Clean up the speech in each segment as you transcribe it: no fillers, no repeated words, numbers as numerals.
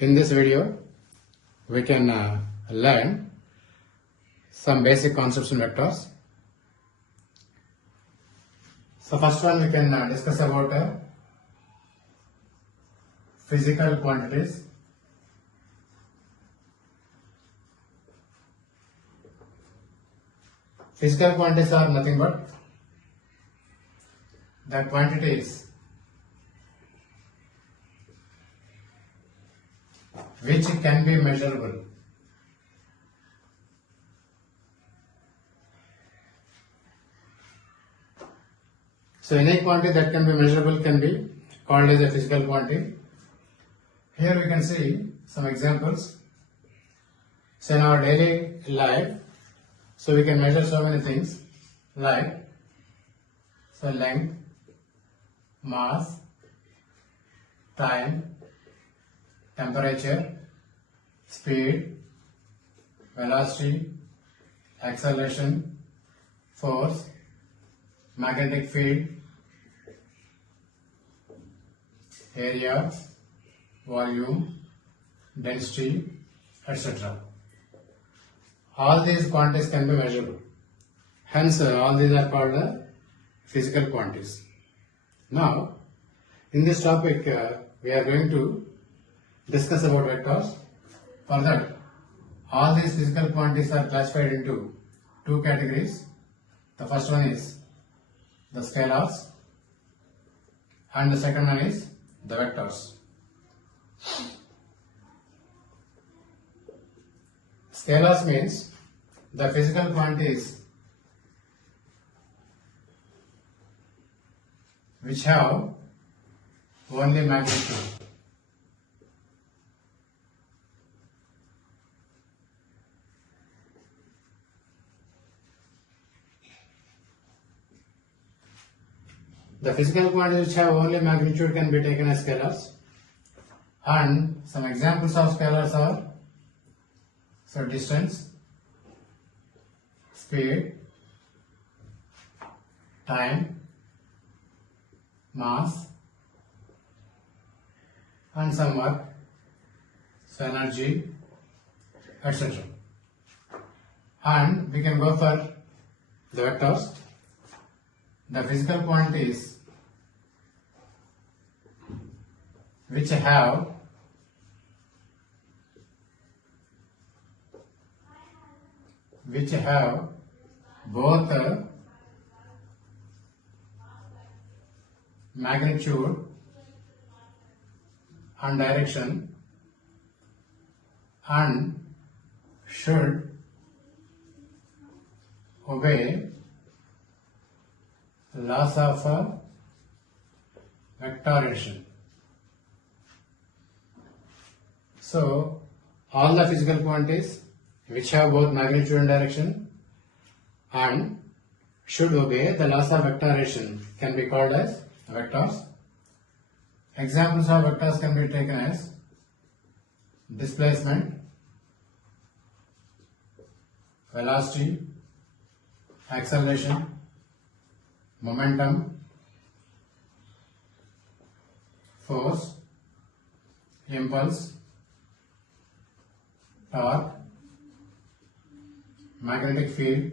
In this video, we can learn some basic concepts in vectors. So first one we can discuss about physical quantities. Physical quantities are nothing but the quantities which can be measurable. So any quantity that can be measurable can be called as a physical quantity. Here we can see some examples. So in our daily life, so we can measure so many things like length, mass, time, temperature, speed, velocity, acceleration, force, magnetic field, area, volume, density, etc. All these quantities can be measurable. Hence, all these are called physical quantities. Now, in this topic, we are going to discuss about vectors. For that, all these physical quantities are classified into two categories. The first one is the scalars and the second one is the vectors. Scalars means the physical quantities which have only magnitude. The physical quantities which have only magnitude can be taken as scalars, and some examples of scalars are distance, speed, time, mass, and some work, energy, etc. And we can go for the vectors. The physical quantities which have both magnitude and direction and should obey laws of vectorization. So, all the physical quantities which have both magnitude and direction and should obey the laws of vectorization can be called as vectors. Examples of vectors can be taken as displacement, velocity, acceleration, momentum, force, impulse, torque, magnetic field,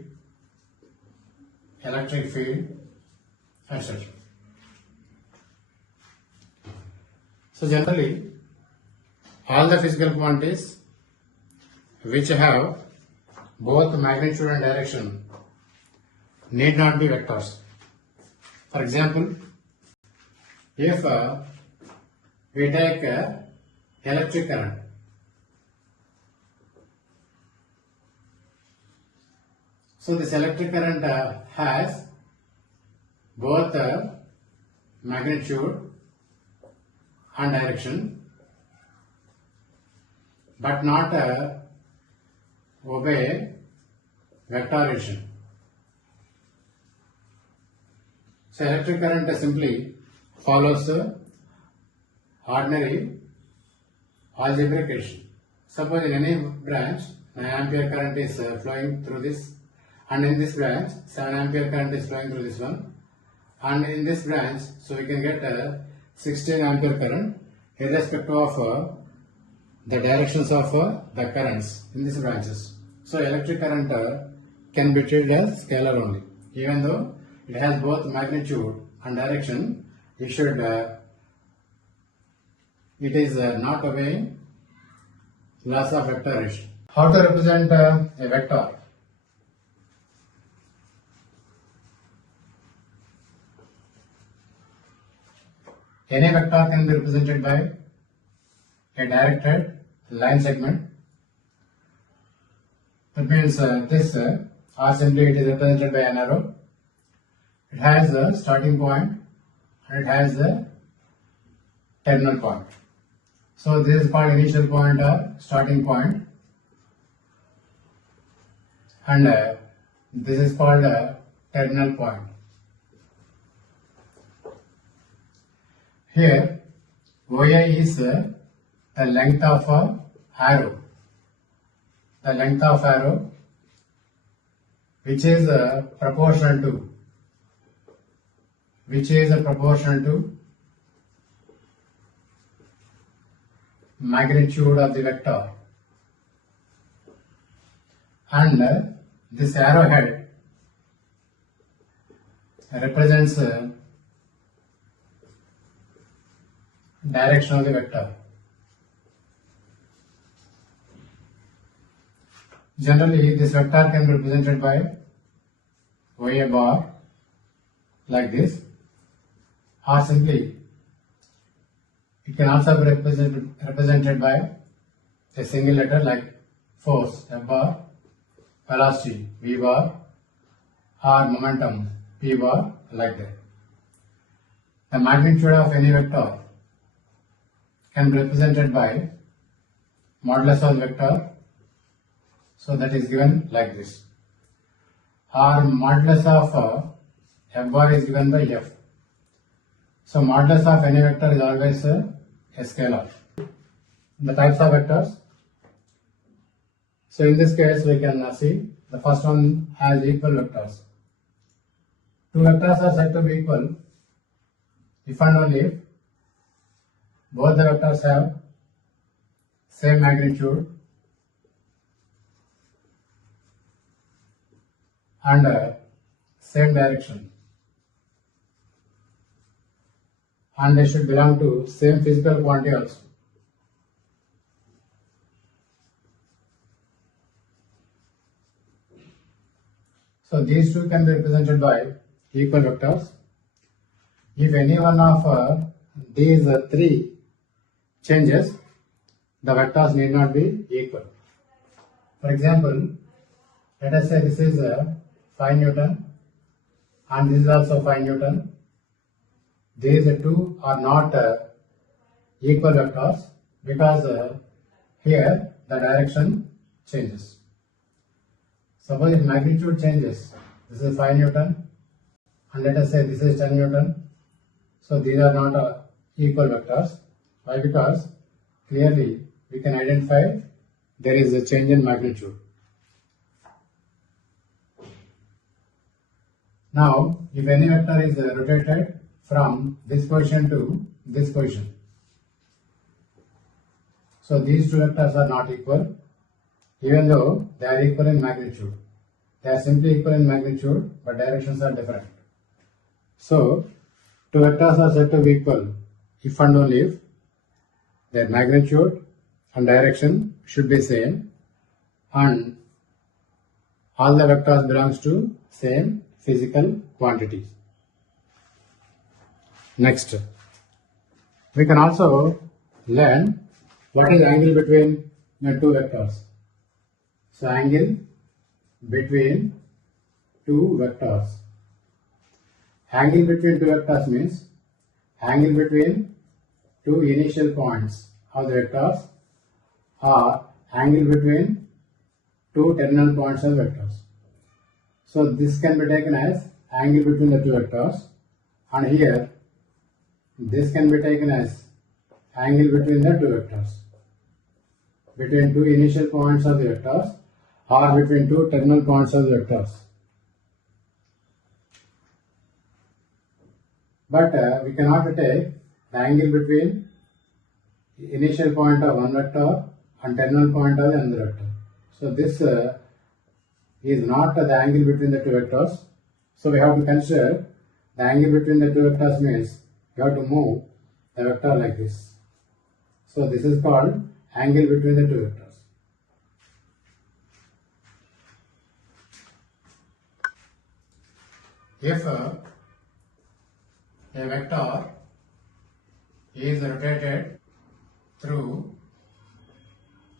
electric field, etc. So generally, all the physical quantities which have both magnitude and direction need not be vectors. For example, if we take electric current, so this electric current has both magnitude and direction, but not obey vectorization. So electric current simply follows ordinary algebraic relation. Suppose in any branch 9 ampere current is flowing through this, and in this branch 7 ampere current is flowing through this one, and in this branch so we can get 16 ampere current irrespective of the directions of the currents in these branches. So electric current can be treated as scalar only. Even though it has both magnitude and direction, it is not obeying laws of vector addition. How to represent a vector? Any vector can be represented by a directed line segment. That means this or simply it is represented by an arrow. It has a starting point and it has a terminal point. So this is called initial point or starting point, and this is called a terminal point. Here OI is the length of a arrow. The length of arrow which is proportional to magnitude of the vector, and this arrowhead represents direction of the vector. Generally, this vector can be represented by OA bar like this, or simply it can also be represented by a single letter like force F bar, velocity V bar, or momentum P bar, like that. The magnitude of any vector can be represented by modulus of vector, so that is given like this, or modulus of F bar is given by F. So modulus of any vector is always a scalar. The types of vectors. So in this case we can see the first one has equal vectors. Two vectors are said to be equal if and only if both the vectors have same magnitude and same direction, and they should belong to same physical quantity also. So these two can be represented by equal vectors. If any one of these three changes, the vectors need not be equal. For example, let us say this is 5 Newton and this is also 5 Newton. These two are not equal vectors because here the direction changes. Suppose if magnitude changes, this is 5 Newton and let us say this is 10 Newton. So these are not equal vectors. Why? Because clearly we can identify there is a change in magnitude. Now, if any vector is rotated from this position to this position, so these two vectors are not equal, even though they are equal in magnitude. They are simply equal in magnitude, but directions are different. So, two vectors are said to be equal if and only if their magnitude and direction should be same, and all the vectors belongs to same physical quantities. Next, we can also learn what is angle between the two vectors. So angle between two vectors. Angle between two vectors means angle between two initial points of the vectors or angle between two terminal points of vectors. So this can be taken as angle between the two vectors, and here this can be taken as angle between the two vectors, between two initial points of the vectors or between two terminal points of the vectors. But we cannot take the angle between initial point of one vector and terminal point of the another vector. So this is not the angle between the two vectors. So we have to consider the angle between the two vectors means you have to move the vector like this. So this is called angle between the two vectors. If a vector is rotated through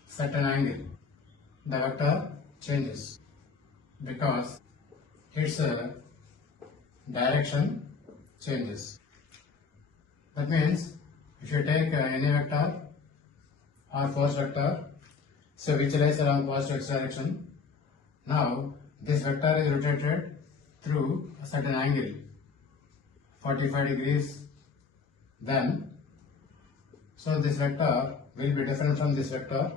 certain angle, the vector changes because its direction changes. That means if you take any vector or force vector, so which lies along positive x direction, now this vector is rotated through a certain angle, 45 degrees, then so this vector will be different from this vector.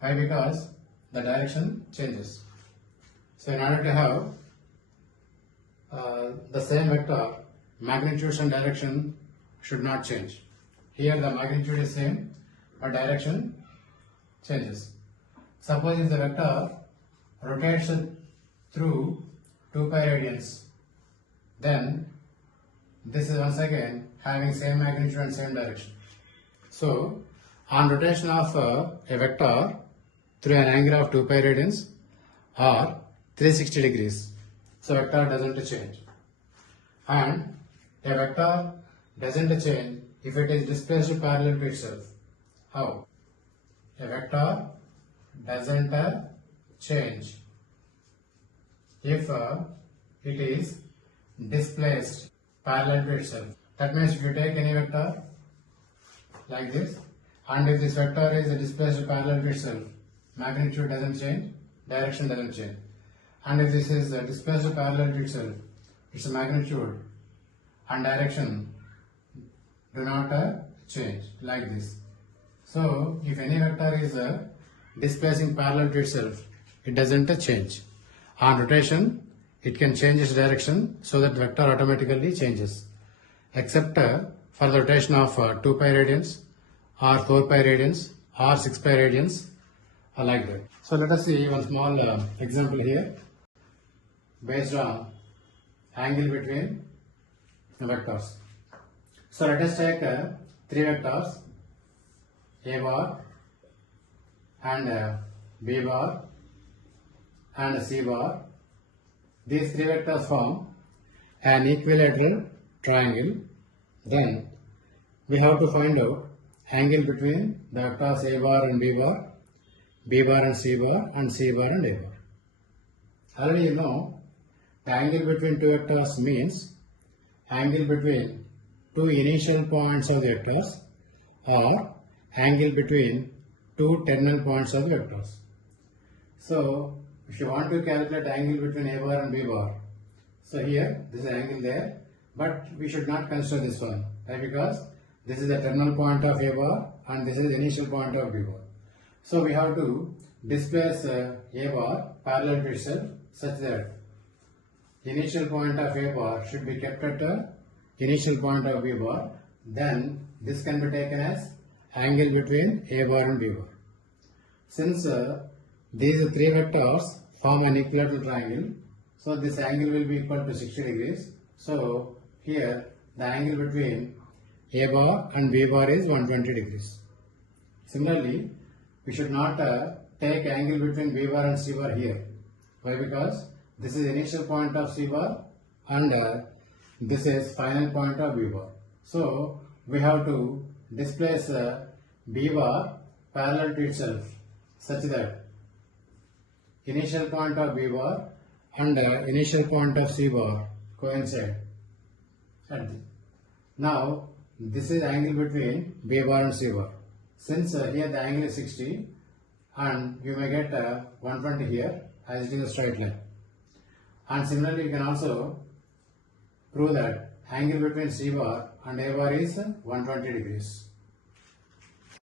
Why? Because the direction changes. So in order to have the same vector, magnitude and direction should not change. Here the magnitude is same, but direction changes. Suppose if the vector rotates through 2 pi radians, then this is once again having same magnitude and same direction. So on rotation of a vector through an angle of 2 pi radians or 360 degrees, so vector doesn't change. And a vector doesn't change if it is displaced parallel to itself. How? A vector doesn't change if it is displaced parallel to itself. That means if you take any vector like this, and if this vector is displaced parallel to itself, magnitude doesn't change, direction doesn't change. And if this is displaced parallel to itself, its magnitude and direction do not change, like this. So if any vector is displacing parallel to itself, it doesn't change. On rotation, it can change its direction so that vector automatically changes, except for the rotation of 2 pi radians or 4 pi radians or 6 pi radians, like that. So let us see one small example here based on angle between the vectors. So let us take 3 vectors, A bar and B bar and C bar. These 3 vectors form an equilateral triangle. Then we have to find out angle between the vectors A bar and B bar, B bar and C bar, and C bar and A bar. Already you know the angle between two vectors means angle between two initial points of the vectors or angle between two terminal points of the vectors. So if you want to calculate angle between A bar and B bar, so here this is angle there, but we should not consider this one. Why? Because this is the terminal point of A bar and this is the initial point of B bar. So we have to displace A bar parallel to itself such that initial point of A bar should be kept at the initial point of B bar. Then this can be taken as angle between A bar and B bar. Since these 3 vectors form an equilateral triangle, so this angle will be equal to 60 degrees. So here the angle between A bar and B bar is 120 degrees. Similarly, we should not take angle between B bar and C bar here. Why? Because this is initial point of C bar and this is final point of B bar. So we have to displace B bar parallel to itself such that initial point of B bar and initial point of C bar coincide. Now this is angle between B bar and C bar. Since here the angle is 60 and you may get 120 here as it is a straight line. And similarly you can also prove that angle between C bar and A bar is 120 degrees.